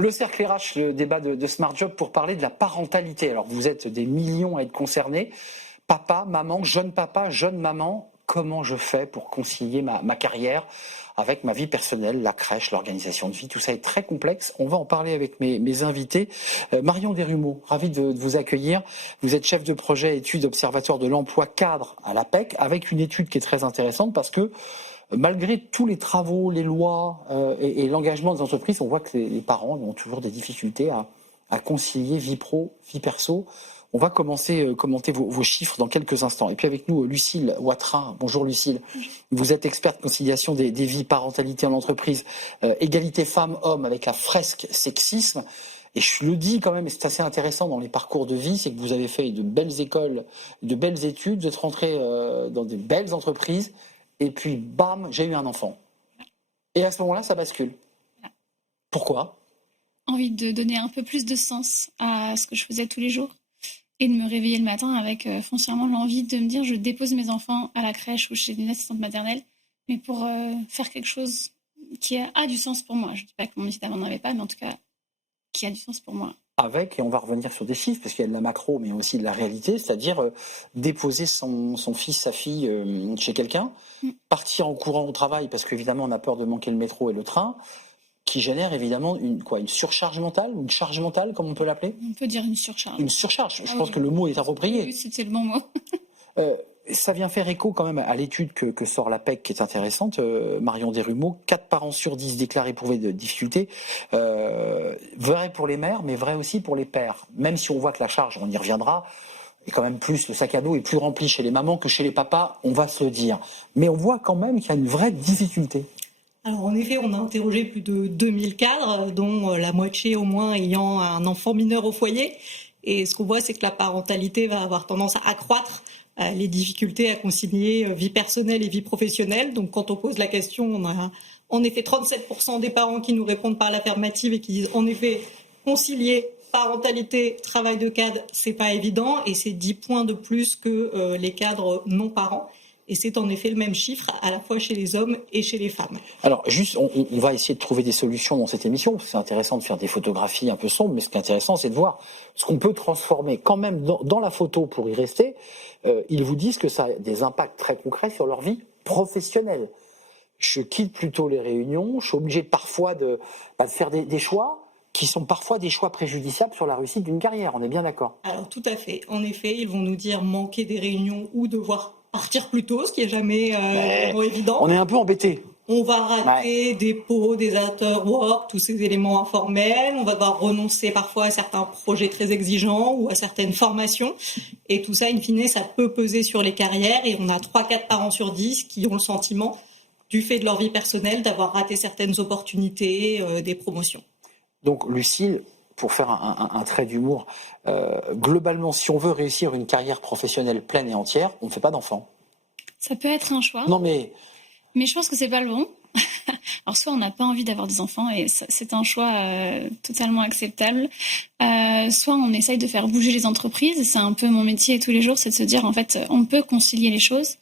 Le cercle RH, le débat de Smart Job pour parler de la parentalité. Alors vous êtes des millions à être concernés. Papa, maman, jeune maman, comment je fais pour concilier ma carrière avec ma vie personnelle, la crèche, l'organisation de vie, tout ça est très complexe. On va en parler avec mes invités. Marion Desrumeaux, ravi de vous accueillir. Vous êtes chef de projet études observatoire de l'emploi cadre à l'APEC, avec une étude qui est très intéressante parce que malgré tous les travaux, les lois et l'engagement des entreprises, on voit que les parents ont toujours des difficultés à concilier vie pro, vie perso. On va commencer commenter vos chiffres dans quelques instants. Et puis avec nous, Lucille Ouattara. Bonjour Lucille. Vous êtes experte conciliation des vies, parentalité en entreprise, égalité femmes-hommes avec la fresque sexisme. Et je le dis quand même, et c'est assez intéressant dans les parcours de vie, c'est que vous avez fait de belles écoles, de belles études, vous êtes rentré dans de belles entreprises, et puis bam, j'ai eu un enfant. Et à ce moment-là, ça bascule. Pourquoi ? Envie de donner un peu plus de sens à ce que je faisais tous les jours. Et de me réveiller le matin avec foncièrement l'envie de me dire je dépose mes enfants à la crèche ou chez une assistante maternelle, mais pour faire quelque chose qui a du sens pour moi. Je ne dis pas que mon métier d'avant n'en avait pas, mais en tout cas, qui a du sens pour moi. Avec, et on va revenir sur des chiffres, parce qu'il y a de la macro, mais aussi de la réalité, c'est-à-dire déposer son fils, sa fille chez quelqu'un, partir en courant au travail, parce qu'évidemment on a peur de manquer le métro et le train, qui génère évidemment une surcharge mentale, ou une charge mentale, comme on peut l'appeler ? On peut dire une surcharge. Une surcharge, je pense que le mot est approprié. Oui, c'était le bon mot. Ça vient faire écho quand même à l'étude que sort l'APEC, qui est intéressante. Marion Desrumeaux, 4 parents sur 10 déclarent éprouver de difficultés. Vrai pour les mères, mais vrai aussi pour les pères. Même si on voit que la charge, on y reviendra, est quand même plus, le sac à dos est plus rempli chez les mamans que chez les papas, on va se le dire. Mais on voit quand même qu'il y a une vraie difficulté. Alors en effet, on a interrogé plus de 2000 cadres, dont la moitié au moins ayant un enfant mineur au foyer. Et ce qu'on voit, c'est que la parentalité va avoir tendance à accroître les difficultés à concilier vie personnelle et vie professionnelle. Donc quand on pose la question, on a en effet 37% des parents qui nous répondent par l'affirmative et qui disent en effet concilier parentalité, travail de cadre, c'est pas évident, et c'est 10 points de plus que les cadres non parents. Et c'est en effet le même chiffre à la fois chez les hommes et chez les femmes. Alors juste, on va essayer de trouver des solutions dans cette émission, parce que c'est intéressant de faire des photographies un peu sombres, mais ce qui est intéressant, c'est de voir ce qu'on peut transformer quand même dans la photo pour y rester. Ils vous disent que ça a des impacts très concrets sur leur vie professionnelle. Je quitte plutôt les réunions, je suis obligé parfois de faire des choix qui sont parfois des choix préjudiciables sur la réussite d'une carrière, on est bien d'accord ? Alors tout à fait. En effet, ils vont nous dire manquer des réunions ou devoir partir plus tôt, ce qui est jamais évident. On est un peu embêté. On va rater des pots, des after-work, tous ces éléments informels. On va devoir renoncer parfois à certains projets très exigeants ou à certaines formations. Et tout ça, in fine, ça peut peser sur les carrières. Et on a 3-4 parents sur 10 qui ont le sentiment, du fait de leur vie personnelle, d'avoir raté certaines opportunités, des promotions. Donc, Lucille, pour faire un trait d'humour, globalement, si on veut réussir une carrière professionnelle pleine et entière, on ne fait pas d'enfants. Ça peut être un choix. Non, mais je pense que c'est pas le bon. Alors soit on n'a pas envie d'avoir des enfants et c'est un choix totalement acceptable. Soit on essaye de faire bouger les entreprises. C'est un peu mon métier tous les jours, c'est de se dire en fait on peut concilier les choses.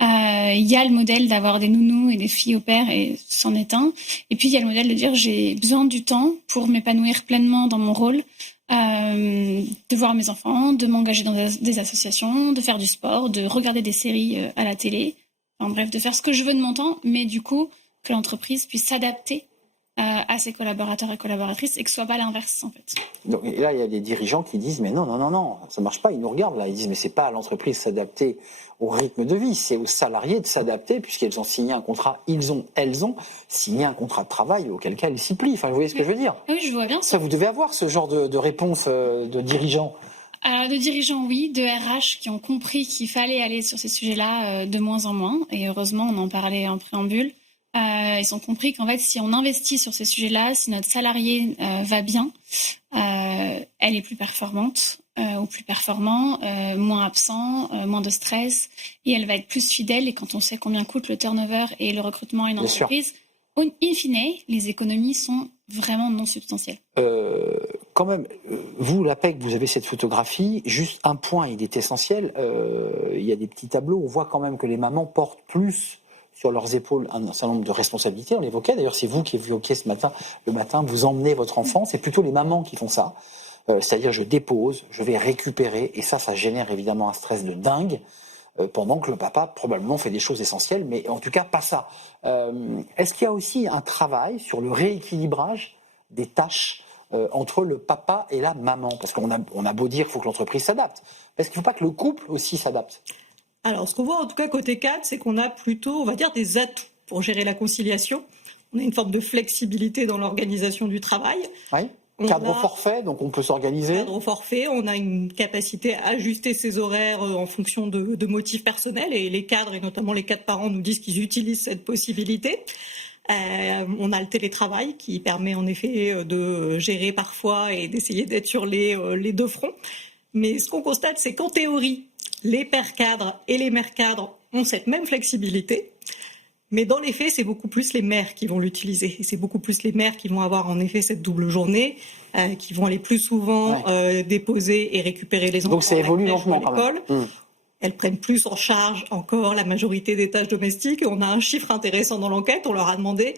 Il y a le modèle d'avoir des nounous et des filles au père et c'en est un. Et puis il y a le modèle de dire j'ai besoin du temps pour m'épanouir pleinement dans mon rôle. De voir mes enfants, de m'engager dans des associations, de faire du sport, de regarder des séries à la télé. En bref, de faire ce que je veux de mon temps, mais du coup, que l'entreprise puisse s'adapter à ses collaborateurs et collaboratrices et que ce soit pas l'inverse, en fait. Donc, et là, il y a des dirigeants qui disent mais non, ça marche pas. Ils nous regardent là, ils disent mais c'est pas à l'entreprise de s'adapter au rythme de vie, c'est aux salariés de s'adapter puisqu'elles ont signé un contrat, elles ont signé un contrat de travail auquel cas elles s'y plient. Enfin, vous voyez ce que je veux dire ? Oui, je vois bien. Ça, vous devez avoir ce genre de réponse de dirigeants. De dirigeants, oui, de RH qui ont compris qu'il fallait aller sur ces sujets-là de moins en moins. Et heureusement, on en parlait en préambule. Ils ont compris qu'en fait, si on investit sur ces sujets-là, si notre salarié va bien, elle est plus performante ou plus performant, moins absent, moins de stress, et elle va être plus fidèle. Et quand on sait combien coûte le turnover et le recrutement à une entreprise, in fine, les économies sont vraiment non substantielles. Quand même, vous, l'APEC, vous avez cette photographie. Juste un point, il est essentiel. Il y a des petits tableaux. On voit quand même que les mamans portent plus sur leurs épaules un certain nombre de responsabilités. On l'évoquait, d'ailleurs c'est vous qui évoquiez le matin, vous emmenez votre enfant, c'est plutôt les mamans qui font ça. C'est-à-dire je dépose, je vais récupérer, et ça génère évidemment un stress de dingue, pendant que le papa probablement fait des choses essentielles, mais en tout cas pas ça. Est-ce qu'il y a aussi un travail sur le rééquilibrage des tâches entre le papa et la maman? Parce qu'on a beau dire qu'il faut que l'entreprise s'adapte. Est-ce qu'il ne faut pas que le couple aussi s'adapte? Alors, ce qu'on voit en tout cas côté cadre, c'est qu'on a plutôt, on va dire, des atouts pour gérer la conciliation. On a une forme de flexibilité dans l'organisation du travail. Oui. Cadre au forfait, donc on peut s'organiser. Cadre au forfait, on a une capacité à ajuster ses horaires en fonction de motifs personnels, et les cadres, et notamment les cadres parents, nous disent qu'ils utilisent cette possibilité. On a le télétravail qui permet en effet de gérer parfois et d'essayer d'être sur les deux fronts. Mais ce qu'on constate, c'est qu'en théorie, les pères cadres et les mères cadres ont cette même flexibilité. Mais dans les faits, c'est beaucoup plus les mères qui vont l'utiliser. Et c'est beaucoup plus les mères qui vont avoir en effet cette double journée, qui vont aller plus souvent déposer et récupérer les enfants. Donc ça évolue lentement à l'école. Elles prennent plus en charge encore la majorité des tâches domestiques. Et on a un chiffre intéressant dans l'enquête. On leur a demandé,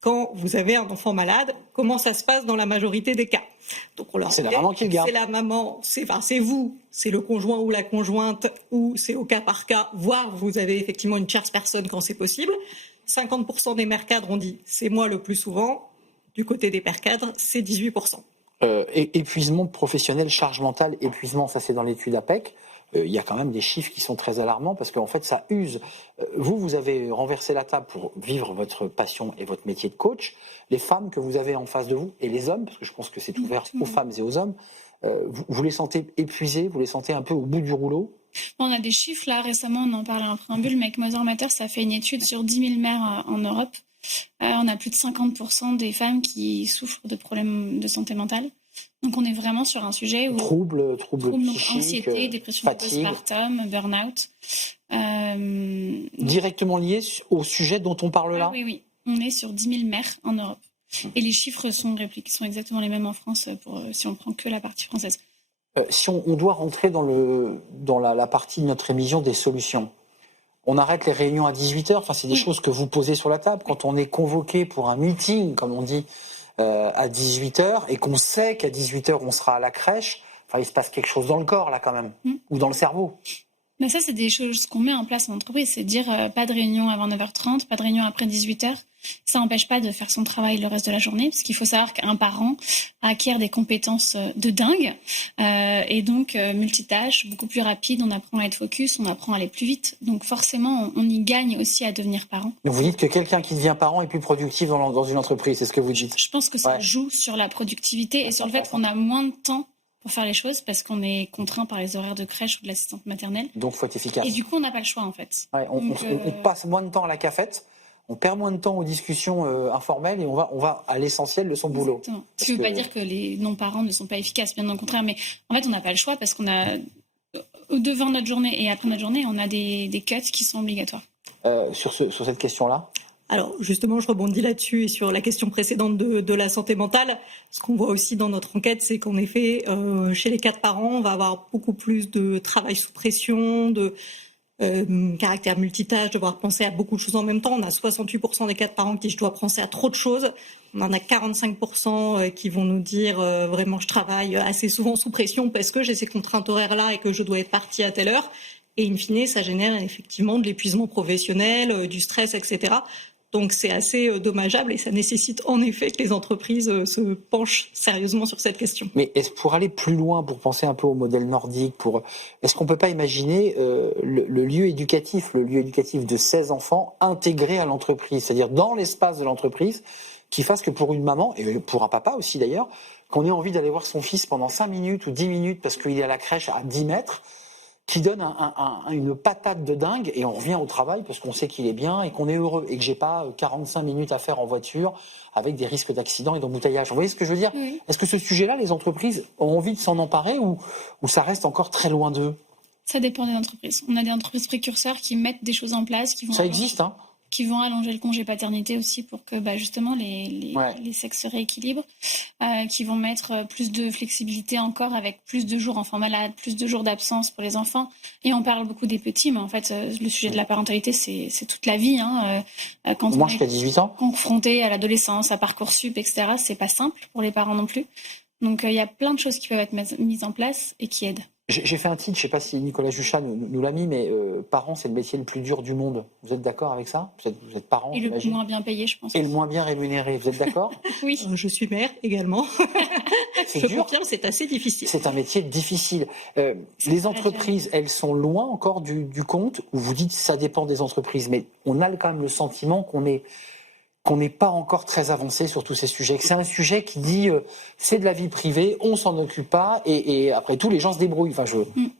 quand vous avez un enfant malade, comment ça se passe dans la majorité des cas. Donc on leur c'est la maman qui le garde. C'est la maman, c'est vous, c'est le conjoint ou la conjointe, ou c'est au cas par cas, voire vous avez effectivement une tierce personne quand c'est possible. 50% des mères cadres ont dit c'est moi le plus souvent. Du côté des pères cadres, c'est 18%. Épuisement professionnel, charge mentale, épuisement, ça c'est dans l'étude APEC. Il y a quand même des chiffres qui sont très alarmants parce qu'en fait ça use. Vous avez renversé la table pour vivre votre passion et votre métier de coach. Les femmes que vous avez en face de vous et les hommes, parce que je pense que c'est ouvert aux femmes et aux hommes, vous les sentez épuisés, vous les sentez un peu au bout du rouleau? On a des chiffres là, récemment on en parlait en préambule, mais avec Mother Matter, ça fait une étude sur 10 000 mères en Europe. On a plus de 50% des femmes qui souffrent de problèmes de santé mentale. Donc on est vraiment sur un sujet où troubles psychiques, anxiété, dépression postpartum, burn-out. Directement liés au sujet dont on parle là. Oui, on est sur 10 000 mères en Europe. Et les chiffres sont exactement les mêmes en France si on prend que la partie française. Si on doit rentrer dans la partie de notre émission des solutions, on arrête les réunions à 18h. Enfin, c'est des choses que vous posez sur la table. Quand on est convoqué pour un meeting, comme on dit, à 18h, et qu'on sait qu'à 18h, on sera à la crèche, enfin, il se passe quelque chose dans le corps, là, quand même, ou dans le cerveau. Mais ça, c'est des choses qu'on met en place en entreprise. C'est dire pas de réunion avant 9h30, pas de réunion après 18h. Ça n'empêche pas de faire son travail le reste de la journée, parce qu'il faut savoir qu'un parent acquiert des compétences de dingue, et donc multitâche, beaucoup plus rapide, on apprend à être focus, on apprend à aller plus vite. Donc forcément, on y gagne aussi à devenir parent. Donc vous dites que quelqu'un qui devient parent est plus productif dans une entreprise, c'est ce que vous dites? Je pense que ça joue sur la productivité et sur le fait qu'on a moins de temps pour faire les choses parce qu'on est contraint par les horaires de crèche ou de l'assistante maternelle. Donc il faut être efficace. Et du coup, on n'a pas le choix en fait. On passe moins de temps à la cafette, on perd moins de temps aux discussions informelles et on va à l'essentiel de son boulot. Exactement. Ce qui ne veut pas dire que les non-parents ne sont pas efficaces, bien au contraire, mais en fait on n'a pas le choix parce qu'on a, devant notre journée et après notre journée, on a des cuts qui sont obligatoires. Sur cette question-là? Alors justement, je rebondis là-dessus et sur la question précédente de la santé mentale. Ce qu'on voit aussi dans notre enquête, c'est qu'en effet, chez les cadres parents, on va avoir beaucoup plus de travail sous pression, de caractère multitâche, devoir penser à beaucoup de choses en même temps. On a 68% des cadres parents qui disent je dois penser à trop de choses. On en a 45% qui vont nous dire vraiment je travaille assez souvent sous pression parce que j'ai ces contraintes horaires-là et que je dois être partie à telle heure. Et in fine, ça génère effectivement de l'épuisement professionnel, du stress, etc. Donc c'est assez dommageable et ça nécessite en effet que les entreprises se penchent sérieusement sur cette question. Mais pour aller plus loin, pour penser un peu au modèle nordique, est-ce qu'on ne peut pas imaginer le lieu éducatif de 16 enfants intégré à l'entreprise, c'est-à-dire dans l'espace de l'entreprise, qui fasse que pour une maman, et pour un papa aussi d'ailleurs, qu'on ait envie d'aller voir son fils pendant 5 minutes ou 10 minutes parce qu'il est à la crèche à 10 mètres, qui donne une patate de dingue et on revient au travail parce qu'on sait qu'il est bien et qu'on est heureux et que j'ai pas 45 minutes à faire en voiture avec des risques d'accident et d'embouteillage. Vous voyez ce que je veux dire? Oui. Est-ce que ce sujet-là, les entreprises ont envie de s'en emparer ou ça reste encore très loin d'eux? Ça dépend des entreprises. On a des entreprises précurseurs qui mettent des choses en place. Ça existe, hein? qui vont allonger le congé paternité aussi pour que justement les sexes se rééquilibrent, qui vont mettre plus de flexibilité encore avec plus de jours enfants malades, plus de jours d'absence pour les enfants. Et on parle beaucoup des petits, mais en fait, le sujet de la parentalité, c'est toute la vie. Quand Moi, on jusqu'à 18 ans. confronté à l'adolescence, à Parcoursup, etc., c'est pas simple pour les parents non plus. Donc, il y a plein de choses qui peuvent être mises en place et qui aident. J'ai fait un titre, je ne sais pas si Nicolas Juchat nous l'a mis, mais parent, c'est le métier le plus dur du monde. Vous êtes d'accord avec ça ? Vous êtes parent, et le moins bien payé, je pense. Et le moins bien rémunéré, vous êtes d'accord ? Oui. Je suis mère également. Je confirme, c'est assez difficile. C'est un métier difficile. Les entreprises, elles sont loin encore du compte, où vous dites que ça dépend des entreprises, mais on a quand même le sentiment qu'on n'est pas encore très avancé sur tous ces sujets. C'est un sujet qui dit c'est de la vie privée, on s'en occupe pas, et après tout, les gens se débrouillent. Enfin,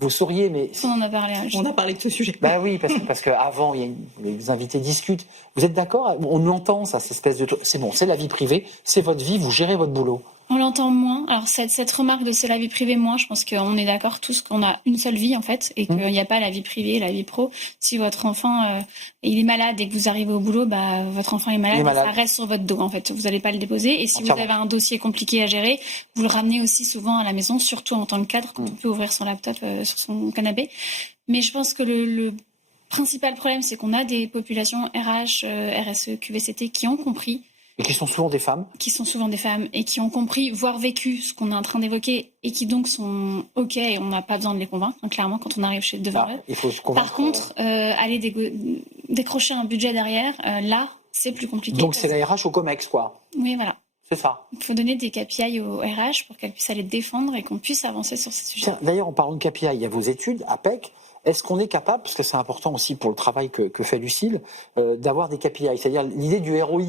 vous souriez, mais... On en a parlé. On a parlé de ce sujet. Ben oui, parce qu'avant, les invités discutent. Vous êtes d'accord ? On entend ça, cette espèce de... C'est bon, c'est la vie privée, c'est votre vie, vous gérez votre boulot. On l'entend moins. Alors cette remarque de c'est la vie privée, moi, je pense qu'on est d'accord tous qu'on a une seule vie en fait et qu'il n'y a pas la vie privée, la vie pro. Si votre enfant il est malade et que vous arrivez au boulot, votre enfant est malade, et ça reste sur votre dos en fait. Vous n'allez pas le déposer. Et si vous avez un dossier compliqué à gérer, vous le ramenez aussi souvent à la maison, surtout en tant que cadre, quand on peut ouvrir son laptop sur son canapé. Mais je pense que le principal problème, c'est qu'on a des populations RH, RSE, QVCT qui ont compris. Et qui sont souvent des femmes. Qui sont souvent des femmes et qui ont compris, voire vécu ce qu'on est en train d'évoquer et qui donc sont OK et on n'a pas besoin de les convaincre, clairement, quand on arrive devant eux. Il faut se convaincre. Par contre, aller décrocher un budget derrière, là, c'est plus compliqué. Donc c'est la RH au COMEX, quoi. Oui, voilà. C'est ça. Il faut donner des KPI aux RH pour qu'elles puissent aller défendre et qu'on puisse avancer sur ces sujets. Tiens, d'ailleurs, en parlant de KPI, il y a vos études, APEC. Est-ce qu'on est capable, parce que c'est important aussi pour le travail que fait Lucile, d'avoir des KPI, c'est-à-dire l'idée du ROI,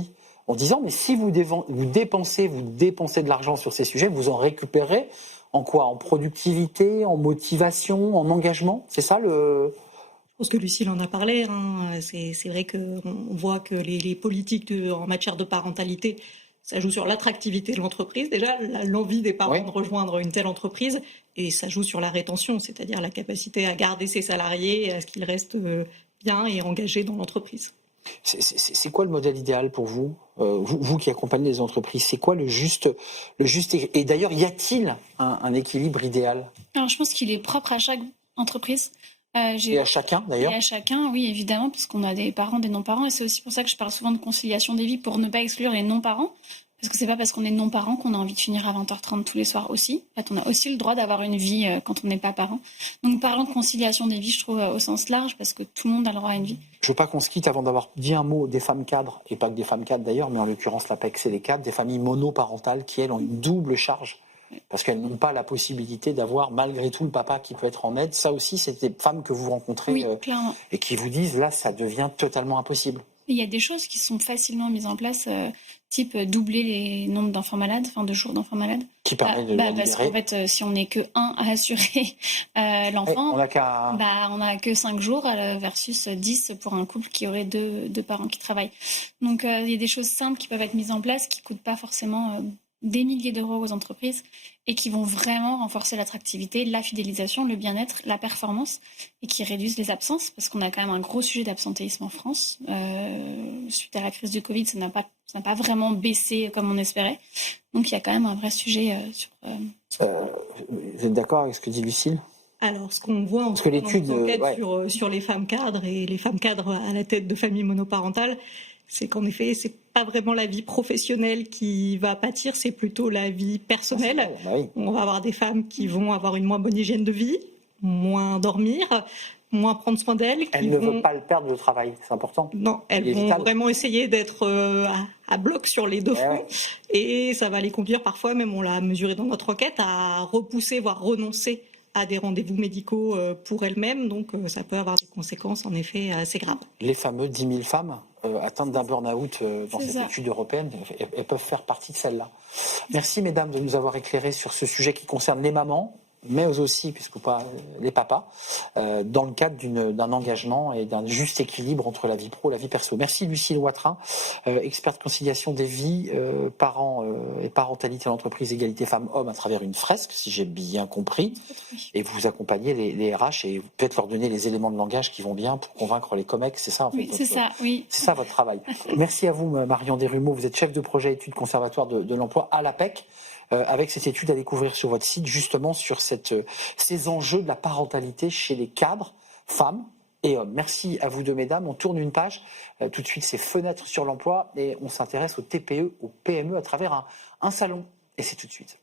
en disant, mais si vous dépensez de l'argent sur ces sujets, vous en récupérez en quoi ? En productivité, en motivation, en engagement ? C'est ça le... Je pense que Lucile en a parlé. C'est vrai qu'on voit que les politiques en matière de parentalité, ça joue sur l'attractivité de l'entreprise, déjà, l'envie des parents de rejoindre une telle entreprise, et ça joue sur la rétention, c'est-à-dire la capacité à garder ses salariés et à ce qu'ils restent bien et engagés dans l'entreprise. C'est quoi le modèle idéal pour vous, vous qui accompagnez les entreprises ? C'est quoi le juste et d'ailleurs, y a-t-il un équilibre idéal ? Alors, je pense qu'il est propre à chaque entreprise. Et à chacun, d'ailleurs ? Et à chacun, oui, évidemment, parce qu'on a des parents, des non-parents, et c'est aussi pour ça que je parle souvent de conciliation des vies, pour ne pas exclure les non-parents, parce que c'est pas parce qu'on est non-parent qu'on a envie de finir à 20h30 tous les soirs aussi. En fait, on a aussi le droit d'avoir une vie quand on n'est pas parent. Donc, parlons de conciliation des vies, je trouve, au sens large, parce que tout le monde a le droit à une vie. Je veux pas qu'on se quitte avant d'avoir dit un mot des femmes cadres, et pas que des femmes cadres d'ailleurs, mais en l'occurrence l'APEC, c'est les cadres, des familles monoparentales qui, elles, ont une double charge. Parce qu'elles n'ont pas la possibilité d'avoir malgré tout le papa qui peut être en aide. Ça aussi, c'est des femmes que vous rencontrez et qui vous disent là, ça devient totalement impossible. Il y a des choses qui sont facilement mises en place, type doubler les nombres d'enfants malades, de jours d'enfants malades. Qui permet de libérer. Parce qu'en fait, si on n'est que 1 à assurer l'enfant, on n'a que 5 jours versus 10 pour un couple qui aurait deux parents qui travaillent. Donc il y a des choses simples qui peuvent être mises en place qui ne coûtent pas forcément des milliers d'euros aux entreprises et qui vont vraiment renforcer l'attractivité, la fidélisation, le bien-être, la performance et qui réduisent les absences parce qu'on a quand même un gros sujet d'absentéisme en France. Suite à la crise du Covid, ça n'a pas vraiment baissé comme on espérait. Donc il y a quand même un vrai sujet sur... Vous êtes d'accord avec ce que dit Lucile ? Alors, ce qu'on voit en enquête sur les femmes cadres et les femmes cadres à la tête de familles monoparentales, c'est qu'en effet, c'est pas vraiment la vie professionnelle qui va pâtir, c'est plutôt la vie personnelle. On va avoir des femmes qui vont avoir une moins bonne hygiène de vie, moins dormir, moins prendre soin d'elles. Elles ne veulent pas le perdre, le travail, c'est important. Non, elles vont vraiment essayer d'être à bloc sur les deux fronts. Et ça va les conduire parfois, même on l'a mesuré dans notre enquête, à repousser, voire renoncer à des rendez-vous médicaux pour elles-mêmes. Donc ça peut avoir des conséquences en effet assez graves. Les fameux 10 000 femmes atteintes d'un burn-out dans cette étude européenne, elles peuvent faire partie de celle-là. Merci mesdames de nous avoir éclairés sur ce sujet qui concerne les mamans, mais aussi, puisque pas les papas, dans le cadre d'un engagement et d'un juste équilibre entre la vie pro et la vie perso. Merci Lucille Watrin, experte conciliation des vies, parents et parentalité en entreprise, égalité femmes-hommes à travers une fresque, si j'ai bien compris. Et vous accompagnez les RH et vous peut-être leur donner les éléments de langage qui vont bien pour convaincre les comecs, c'est ça en fait. Oui, c'est ça, oui. C'est ça votre travail. Merci à vous Marion Desrumeaux, vous êtes chef de projet études conservatoire de l'emploi à l'APEC, avec cette étude à découvrir sur votre site, justement sur ces enjeux de la parentalité chez les cadres, femmes et hommes. Merci à vous deux mesdames, on tourne une page, tout de suite c'est Fenêtres sur l'emploi et on s'intéresse aux TPE, aux PME à travers un salon, et c'est tout de suite.